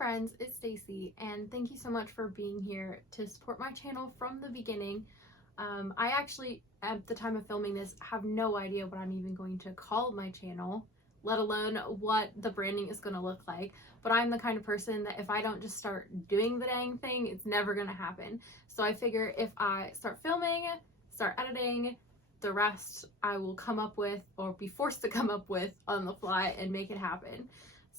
friends, it's Stacey, and thank you so much for being here to support my channel from the beginning. I actually, at the time of filming this, have no idea what I'm even going to call my channel, let alone what the branding is going to look like. But I'm the kind of person that if I don't just start doing the dang thing, it's never going to happen. So I figure if I start filming, start editing, the rest I will come up with or be forced to come up with on the fly and make it happen.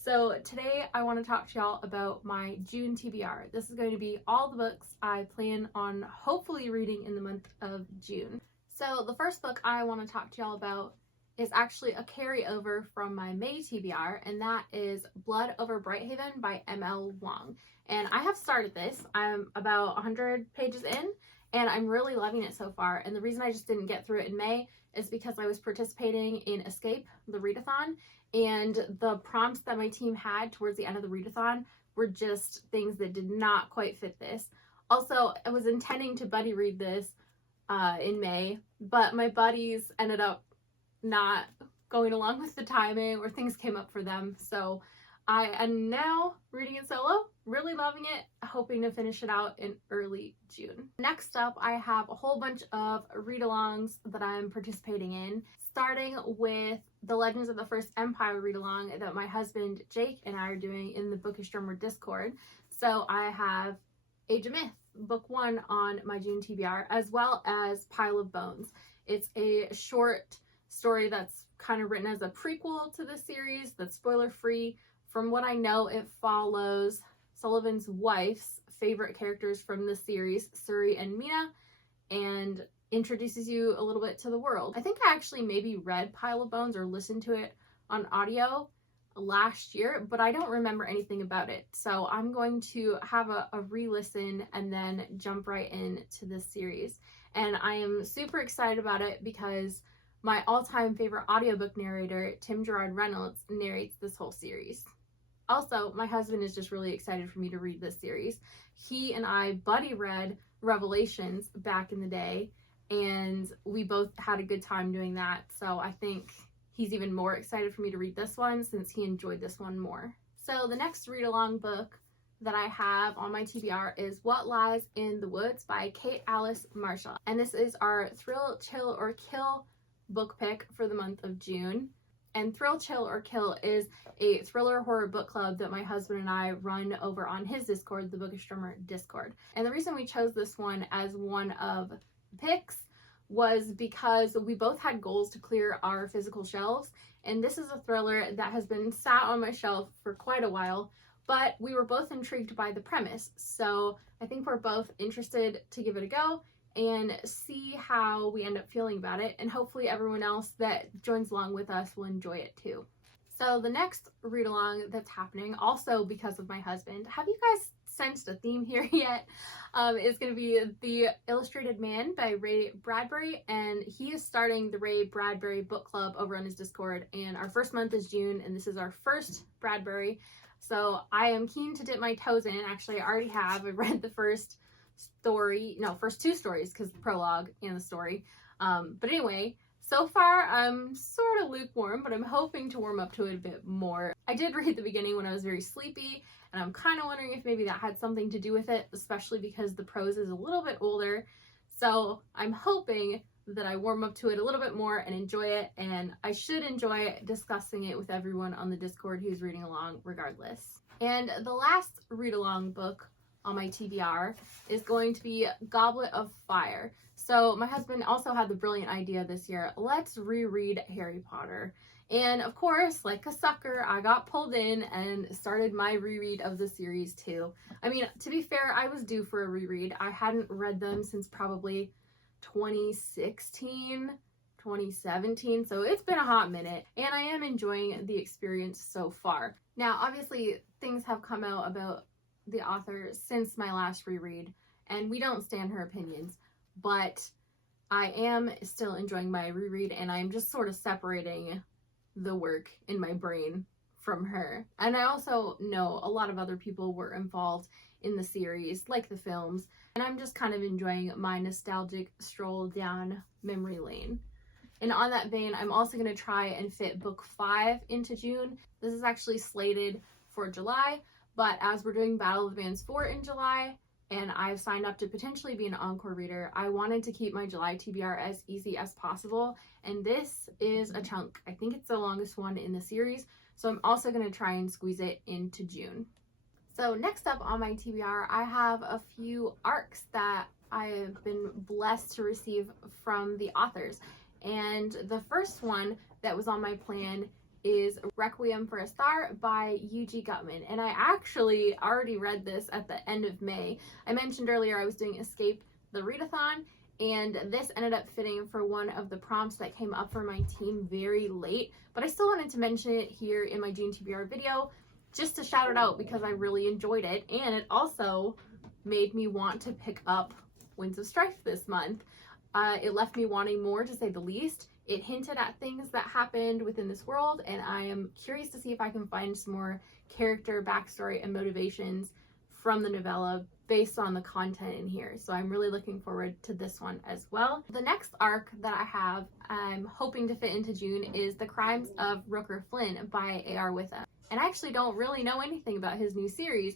So today I want to talk to y'all about my June TBR. This is going to be all the books I plan on hopefully reading in the month of June. So the first book I want to talk to y'all about is actually a carryover from my May TBR, and that is Blood Over Brighthaven by M.L. Wong. And I have started this. I'm about 100 pages in, and I'm really loving it so far. And the reason I just didn't get through it in May is because I was participating in Escape, the readathon, and the prompts that my team had towards the end of the readathon were just things that did not quite fit this. Also, I was intending to buddy read this in May, but my buddies ended up not going along with the timing, or things came up for them. So I am now reading it solo, really loving it, hoping to finish it out in early June. Next up, I have a whole bunch of read-alongs that I'm participating in, starting with the Legends of the First Empire read-along that my husband Jake and I are doing in the Bookish Drummer Discord. So I have Age of Myth, book 1 on my June TBR, as well as Pile of Bones. It's a short story that's kind of written as a prequel to the series that's spoiler-free. From what I know, it follows Sullivan's wife's favorite characters from the series, Suri and Mina, and introduces you a little bit to the world. I think I actually maybe read Pile of Bones or listened to it on audio last year, but I don't remember anything about it. So I'm going to have a re-listen and then jump right into this series. And I am super excited about it because my all-time favorite audiobook narrator, Tim Gerard Reynolds, narrates this whole series. Also, my husband is just really excited for me to read this series. He and I buddy read Revelations back in the day, and we both had a good time doing that. So I think he's even more excited for me to read this one since he enjoyed this one more. So the next read-along book that I have on my TBR is What Lies in the Woods by Kate Alice Marshall. And this is our Thrill, Chill, or Kill book pick for the month of June. And Thrill, Chill, or Kill is a thriller horror book club that my husband and I run over on his Discord, the Bookish Drummer Discord. And the reason we chose this one as one of the picks was because we both had goals to clear our physical shelves. And this is a thriller that has been sat on my shelf for quite a while, but we were both intrigued by the premise. So I think we're both interested to give it a go and see how we end up feeling about it, and hopefully everyone else that joins along with us will enjoy it too. So the next read along that's happening, also because of my husband, have you guys sensed a theme here yet? Is going to be The Illustrated Man by Ray Bradbury, and he is starting the Ray Bradbury book club over on his Discord, and our first month is June, and this is our first Bradbury, so I am keen to dip my toes in. Actually, I already have. I read the first two stories, because the prologue and the story, but anyway, so far I'm sort of lukewarm, but I'm hoping to warm up to it a bit more. I did read the beginning when I was very sleepy, and I'm kind of wondering if maybe that had something to do with it, especially because the prose is a little bit older. So I'm hoping that I warm up to it a little bit more and enjoy it, and I should enjoy discussing it with everyone on the Discord who's reading along regardless. And the last read along book on my TBR is going to be Goblet of Fire. So my husband also had the brilliant idea this year, let's reread Harry Potter. And of course, like a sucker, I got pulled in and started my reread of the series too. I mean, to be fair, I was due for a reread. I hadn't read them since probably 2016, 2017, so it's been a hot minute, and I am enjoying the experience so far. Now, obviously, things have come out about the author since my last reread, and we don't stand her opinions, but I am still enjoying my reread, and I'm just sort of separating the work in my brain from her. And I also know a lot of other people were involved in the series, like the films, and I'm just kind of enjoying my nostalgic stroll down memory lane. And on that vein, I'm also going to try and fit book 5 into June. This is actually slated for July, but as we're doing Battle of the Bands 4 in July, and I've signed up to potentially be an encore reader, I wanted to keep my July TBR as easy as possible, and this is a chunk. I think it's the longest one in the series, so I'm also going to try and squeeze it into June. So next up on my TBR, I have a few arcs that I have been blessed to receive from the authors. And the first one that was on my plan is Requiem for a Star by U.G. Gutman. And I actually already read this at the end of May. I mentioned earlier I was doing Escape the Readathon, and this ended up fitting for one of the prompts that came up for my team very late. But I still wanted to mention it here in my June TBR video, just to shout it out because I really enjoyed it, and it also made me want to pick up Winds of Strife this month. It left me wanting more, to say the least. It hinted at things that happened within this world, and I am curious to see if I can find some more character backstory and motivations from the novella based on the content in here. So I'm really looking forward to this one as well. The next arc that I have, I'm hoping to fit into June, is The Crimes of Rooker Flynn by A.R. Witham. And I actually don't really know anything about his new series,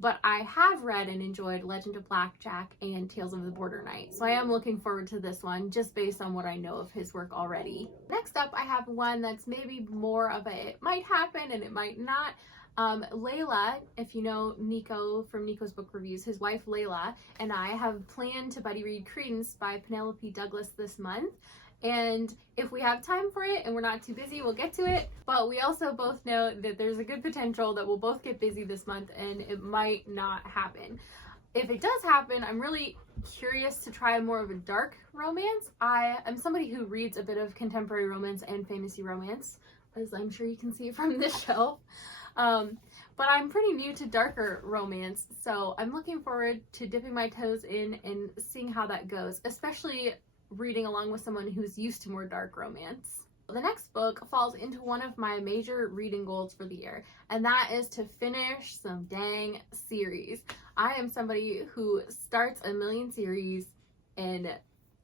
but I have read and enjoyed Legend of Blackjack and Tales of the Border Knight. So I am looking forward to this one just based on what I know of his work already. Next up, I have one that's maybe more of a it might happen and it might not. Layla, if you know Nico from Nico's Book Reviews, his wife Layla and I have planned to buddy read Credence by Penelope Douglas this month. And if we have time for it and we're not too busy, we'll get to it. But we also both know that there's a good potential that we'll both get busy this month and it might not happen. If it does happen, I'm really curious to try more of a dark romance. I am somebody who reads a bit of contemporary romance and fantasy romance, as I'm sure you can see from this shelf. But I'm pretty new to darker romance, so I'm looking forward to dipping my toes in and seeing how that goes, especially reading along with someone who's used to more dark romance. The next book falls into one of my major reading goals for the year, and that is to finish some dang series. I am somebody who starts a million series and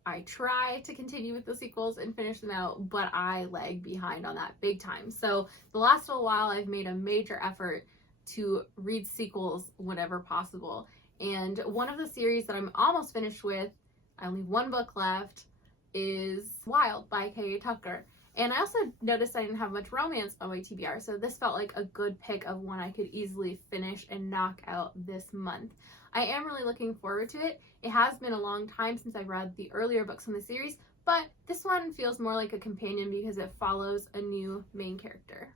I try to continue with the sequels and finish them out, but I lag behind on that big time. So the last little while I've made a major effort to read sequels whenever possible. And one of the series that I'm almost finished with, I only have one book left, is Wild by K.A. Tucker. And I also noticed I didn't have much romance on my TBR, so this felt like a good pick of one I could easily finish and knock out this month. I am really looking forward to it. It has been a long time since I've read the earlier books in the series, but this one feels more like a companion because it follows a new main character.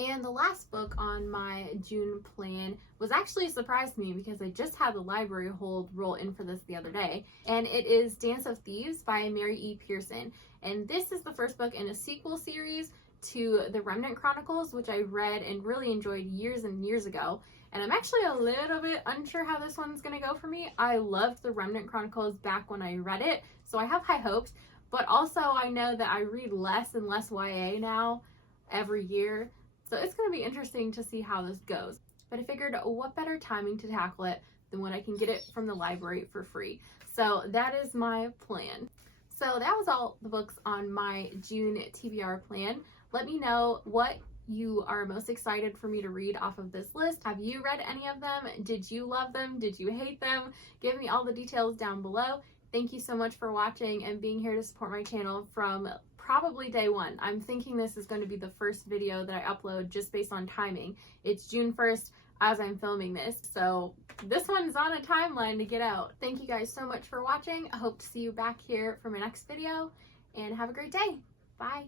And the last book on my June plan was actually a surprise to me because I just had the library hold roll in for this the other day. And it is Dance of Thieves by Mary E. Pearson. And this is the first book in a sequel series to The Remnant Chronicles, which I read and really enjoyed years and years ago. And I'm actually a little bit unsure how this one's going to go for me. I loved The Remnant Chronicles back when I read it, so I have high hopes. But also I know that I read less and less YA now every year. So it's going to be interesting to see how this goes. But I figured what better timing to tackle it than when I can get it from the library for free. So that is my plan. So that was all the books on my June TBR plan. Let me know what you are most excited for me to read off of this list. Have you read any of them? Did you love them? Did you hate them? Give me all the details down below. Thank you so much for watching and being here to support my channel from probably day one. I'm thinking this is going to be the first video that I upload just based on timing. It's June 1st as I'm filming this, so this one's on a timeline to get out. Thank you guys so much for watching. I hope to see you back here for my next video, and have a great day. Bye.